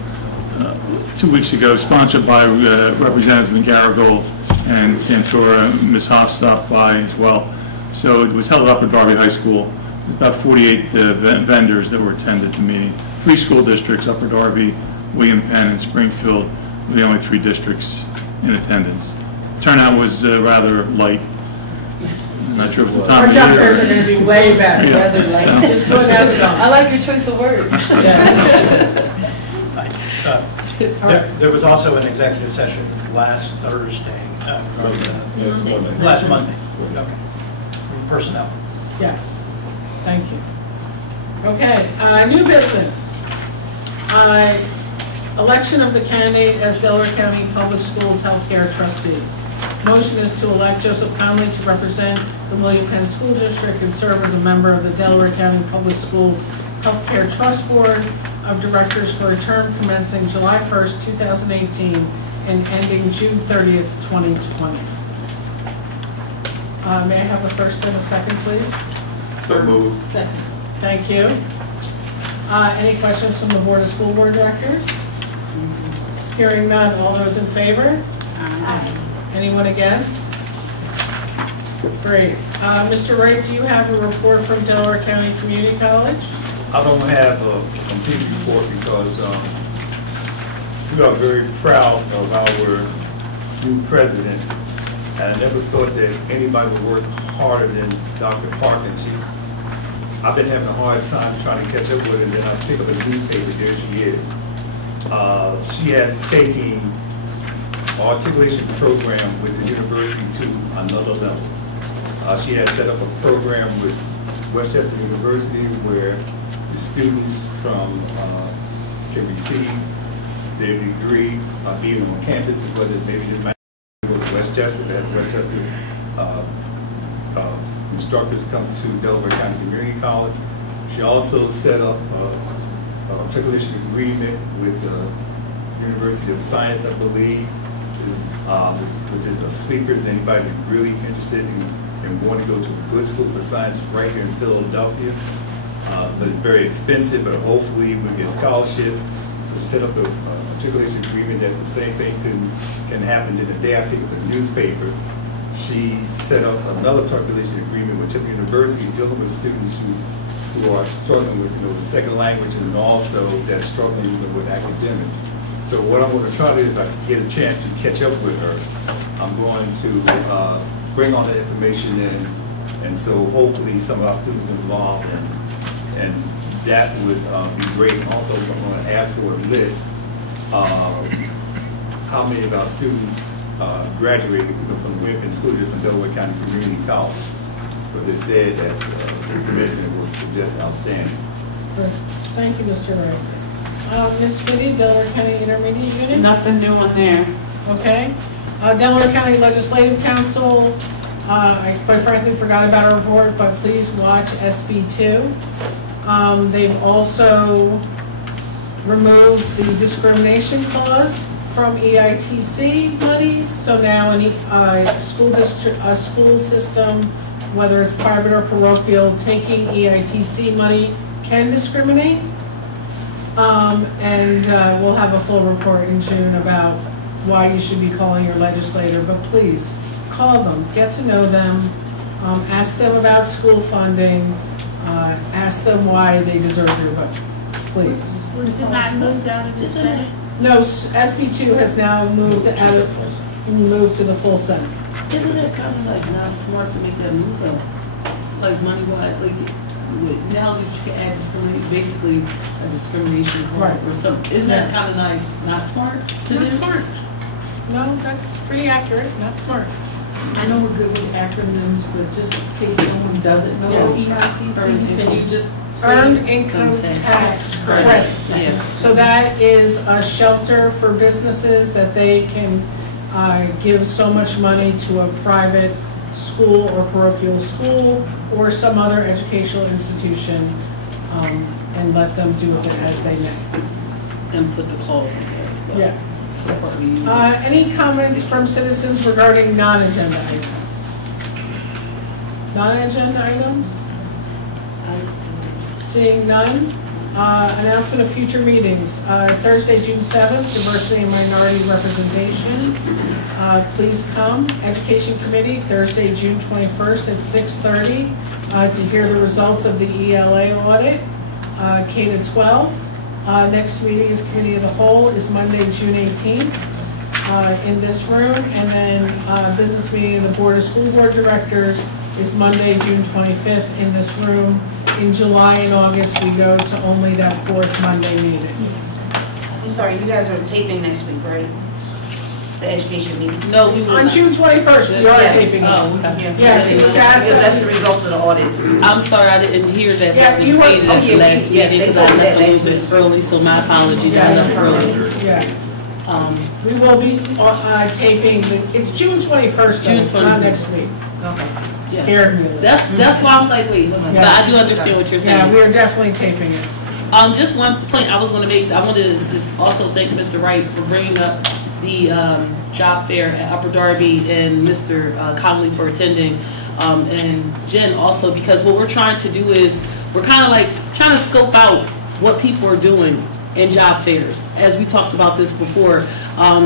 2 weeks ago, sponsored by Representatives McGarrigle and Santora. Ms. Hoff stopped by as well. So it was held at Upper Darby High School. There's about 48 vendors that were attended the meeting. 3 school districts, Upper Darby, William Penn, and Springfield, were the only 3 districts in attendance. Turnout was rather light. I'm not sure if it's the time Our of job year. fairs are going to be way better. Yeah, Rather so- light. Just put it out. I like your choice of words. There was also an executive session last Thursday. Last Monday. Okay. Personnel. Yes. Thank you. Okay, new business. Election of the candidate as Delaware County Public Schools Healthcare Trustee. Motion is to elect Joseph Conley to represent the William Penn School District and serve as a member of the Delaware County Public Schools Healthcare Trust Board of Directors for a term commencing July 1st, 2018 and ending June 30th, 2020. May I have a first and a second, please? So moved. Second. Thank you. Any questions from the Board of School Board Directors? Hearing none, all those in favor? Aye. Anyone against? Great. Mr. Wright, do you have a report from Delaware County Community College? I don't have a complete report because we are very proud of our new president. And I never thought that anybody would work harder than Dr. Parkins. I've been having a hard time trying to catch up with her, and then I pick up a newspaper, there she is. She has taken articulation program with the university to another level. She has set up a program with Westchester University where the students from can receive their degree being on campus, whether maybe they might go to Westchester, that Westchester instructors come to Delaware County Community College. She also set up an articulation agreement with the University of Science, I believe, which is a sleeper. Anybody really interested in wanting to go to a good school for science right here in Philadelphia. But it's very expensive, but hopefully we get scholarship. So she set up an articulation agreement that the same thing can happen in the day I pick up the newspaper. she set up another calculation agreement with Temple University dealing with students who are struggling with, the second language and also that's struggling even with academics. So what I'm going to try to do, if I get a chance to catch up with her, I'm going to bring all the information in, and so hopefully some of our students will be involved, and that would be great. And also, I'm going to ask for a list of how many of our students graduated from the Penn School District from Delaware County Community College. But they said that the commencement was just outstanding. Thank you, Mr. Wright. Ms. Fitty, Delaware County Intermediate Unit? Nothing new in there. Okay. Delaware County Legislative Council, I quite frankly forgot about our report, but please watch SB2. They've also removed the discrimination clause from EITC monies, so now any school system, whether it's private or parochial, taking EITC money can discriminate. And we'll have a full report in June about why you should be calling your legislator, but please call them, get to know them, ask them about school funding, ask them why they deserve your vote, please. Was it not moved out of the Senate? No, SB2 has now moved to the full Senate. Isn't it kind of like not smart to make that move though? Like money-wise, like now that you can add discrimination, basically a discrimination clause or something. Isn't that kind of like not smart to do? Not smart. No, that's pretty accurate. Not smart. I know we're good with acronyms, but just in case someone doesn't know EITC, can you just Earned Income Tax Credit. So that is a shelter for businesses that they can give so much money to a private school or parochial school or some other educational institution and let them do with it as they may. And put the clause in there as well. Yeah. Any comments from citizens regarding non-agenda items? Non-agenda items? Seeing none. Announcement of future meetings. Thursday, June 7th, diversity and minority representation. Please come. Education Committee, Thursday, June 21st at 6:30 to hear the results of the ELA audit, K to 12. Next meeting is Committee of the Whole is Monday, June 18th in this room. And then business meeting of the Board of School Board Directors is Monday, June 25th in this room. In July and August, we go to only that fourth Monday meeting. I'm sorry, you guys are taping next week, right? The education meeting? No, we will. On June 21st, we are taping it. Oh, okay. Yes, it was asked. Because that's the results of the audit. I'm sorry, I didn't hear that. Yeah, That was you were- stated at the last meeting because I left a little bit early, so my apologies. I left early. Yeah. We will be taping, it's June 21st, though. It's not next week. Okay. Scared me. That's why I'm like, wait, hold on. But I do understand what you're saying. Yeah, we are definitely taping it. Just one point I was going to make. I wanted to just also thank Mr. Wright for bringing up the job fair at Upper Darby and Mr. Connolly for attending, and Jen also, because what we're trying to do is we're kind of like trying to scope out what people are doing in job fairs, as we talked about this before.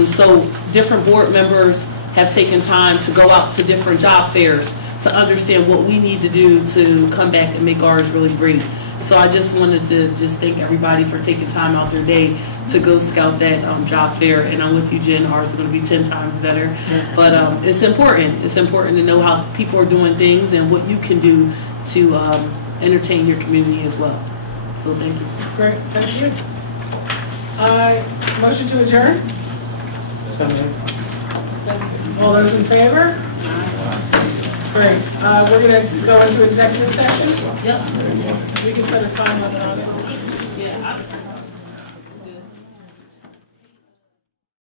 So different board members have taken time to go out to different job fairs to understand what we need to do to come back and make ours really great. So I just wanted to just thank everybody for taking time out their day to go scout that job fair. And I'm with you, Jen. Ours is going to be 10 times better. But it's important. It's important to know how people are doing things and what you can do to entertain your community as well. So thank you. Great. Thank you. Motion to adjourn? All those in favor? Great. We're going to go into executive session? Yep. We can set a time on it. Yeah.